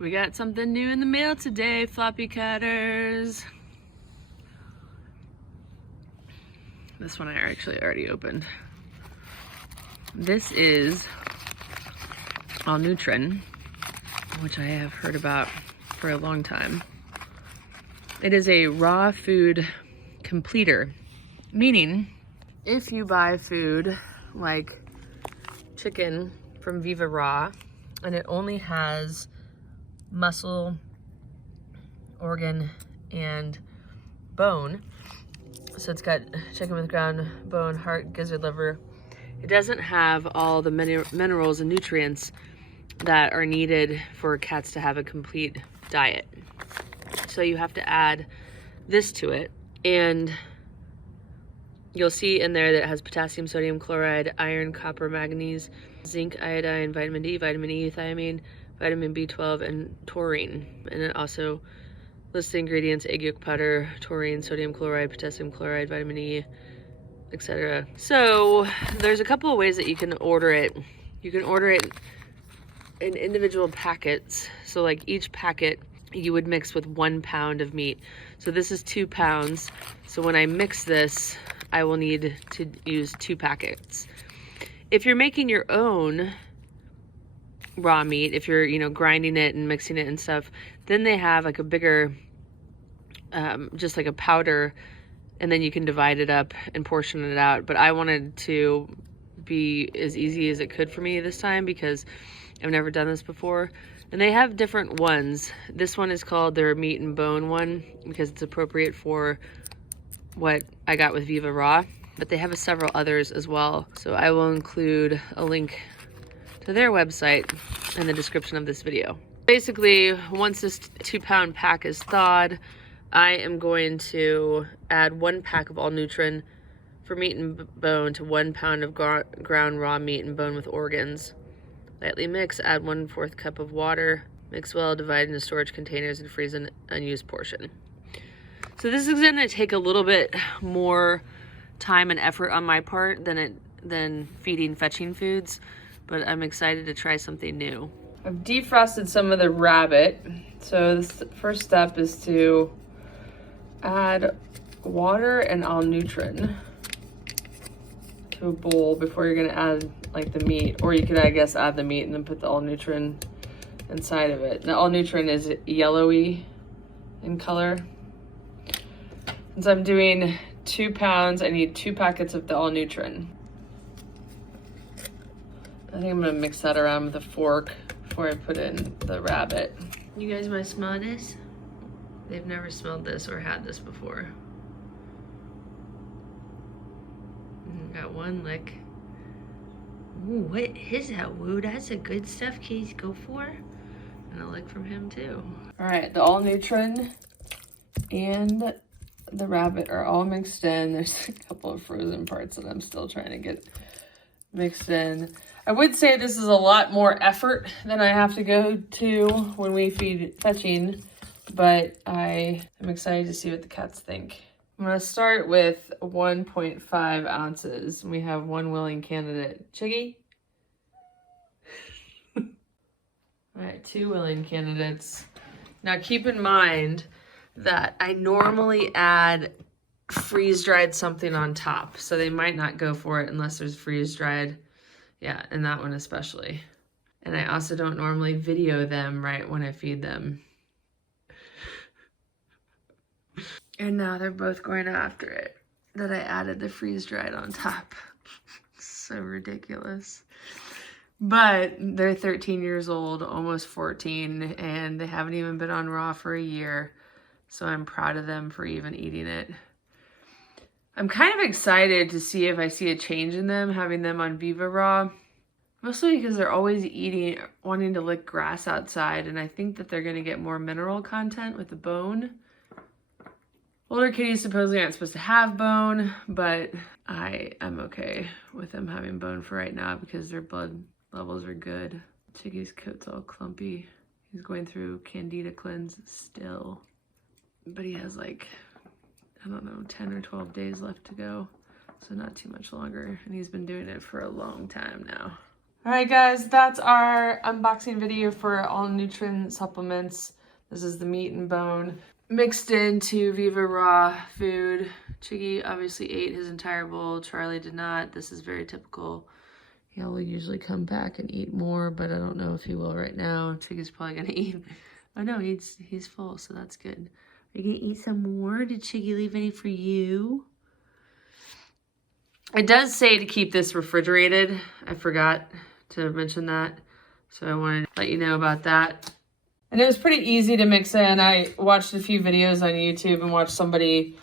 We got something new in the mail today, Floppycatters. This one I actually already opened. This is Alnutrin, which I have heard about for a long time. It is a raw food completer, meaning if you buy food like chicken from Viva Raw and it only has muscle, organ, and bone, so it's got chicken with ground bone, heart, gizzard, liver, it doesn't have all the minerals and nutrients that are needed for cats to have a complete diet. So you have to add this to it, and you'll see in there that it has potassium, sodium chloride, iron, copper, manganese, zinc, iodine, vitamin D, vitamin E, thiamine, vitamin B12, and taurine. And it also lists the ingredients: egg yolk powder, taurine, sodium chloride, potassium chloride, vitamin E, etc. So there's a couple of ways that you can order it. You can order it in individual packets. So like each packet you would mix with 1 pound of meat. So this is 2 pounds. So when I mix this, I will need to use 2 packets. If you're making your own raw meat, if you're, you know, grinding it and mixing it and stuff, then they have like a bigger, just like a powder, and then you can divide it up and portion it out. But I wanted to be as easy as it could for me this time because I've never done this before. And they have different ones. This one is called their meat and bone one because it's appropriate for what I got with Viva Raw, but they have several others as well. So I will include a link to their website in the description of this video. Basically, once this 2 pound pack is thawed, I am going to add 1 pack of Alnutrin for meat and bone to 1 pound of ground raw meat and bone with organs. Lightly mix, add 1/4 cup of water, mix well, divide into storage containers, and freeze an unused portion. So this is gonna take a little bit more time and effort on my part than feeding fetching foods, but I'm excited to try something new. I've defrosted some of the rabbit. So the first step is to add water and Alnutrin to a bowl before you're gonna add like the meat, or you could, I guess, add the meat and then put the Alnutrin inside of it. The Alnutrin is yellowy in color. Since I'm doing 2 pounds, I need 2 packets of the Alnutrin. I think I'm gonna mix that around with a fork before I put in the rabbit. You guys wanna smell this? They've never smelled this or had this before. Got 1 lick. Ooh, what is that, Woo? That's the good stuff kids go for. And a lick from him too. All right, the Alnutrin and the rabbit are all mixed in. There's a couple of frozen parts that I'm still trying to get mixed in. I would say this is a lot more effort than I have to go to when we feed fetching, but I am excited to see what the cats think. I'm gonna start with 1.5 ounces. We have 1 willing candidate. Chiggy? All right, 2 willing candidates. Now keep in mind that I normally add freeze-dried something on top, so they might not go for it unless there's freeze-dried. Yeah, and that one especially. And I also don't normally video them right when I feed them. And now they're both going after it, that I added the freeze-dried on top. So ridiculous. But they're 13 years old, almost 14, and they haven't even been on raw for a year. So I'm proud of them for even eating it. I'm kind of excited to see if I see a change in them, having them on Viva Raw. Mostly because they're always wanting to lick grass outside, and I think that they're going to get more mineral content with the bone. Older kitties supposedly aren't supposed to have bone, but I am okay with them having bone for right now because their blood levels are good. Chiggy's coat's all clumpy. He's going through Candida cleanse still, but he has like, I don't know, 10 or 12 days left to go, so not too much longer, and he's been doing it for a long time now. All right, guys, that's our unboxing video for Alnutrin supplements. This is the meat and bone mixed into Viva Raw food. Triggy obviously ate his entire bowl. Charlie did not. This is very typical. He'll usually come back and eat more, but I don't know if he will right now. Triggy's probably gonna eat. Oh no, he's full, so that's good. Are you gonna eat some more? Did Triggy leave any for you? It does say to keep this refrigerated. I forgot to mention that, so I wanted to let you know about that. And it was pretty easy to mix in. I watched a few videos on YouTube and watched somebody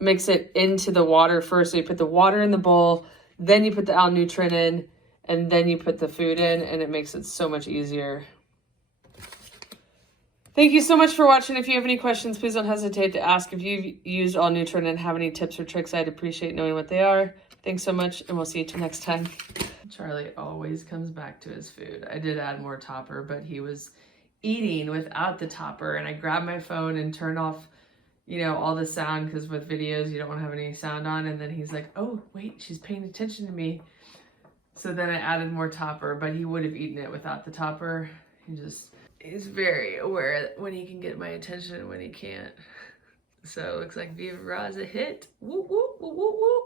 mix it into the water first. So you put the water in the bowl, then you put the Alnutrin in, and then you put the food in, and it makes it so much easier. Thank you so much for watching. If you have any questions, please don't hesitate to ask. If you've used Alnutrin and have any tips or tricks, I'd appreciate knowing what they are. Thanks so much, and we'll see you till next time. Charlie always comes back to his food. I did add more topper, but he was eating without the topper, and I grabbed my phone and turned off, you know, all the sound, because with videos you don't want to have any sound on. And then he's like, oh wait, she's paying attention to me. So then I added more topper, but he would have eaten it without the topper. He's very aware when he can get my attention and when he can't. So it looks like Viva Raw is a hit. Woo woo woo woo woo.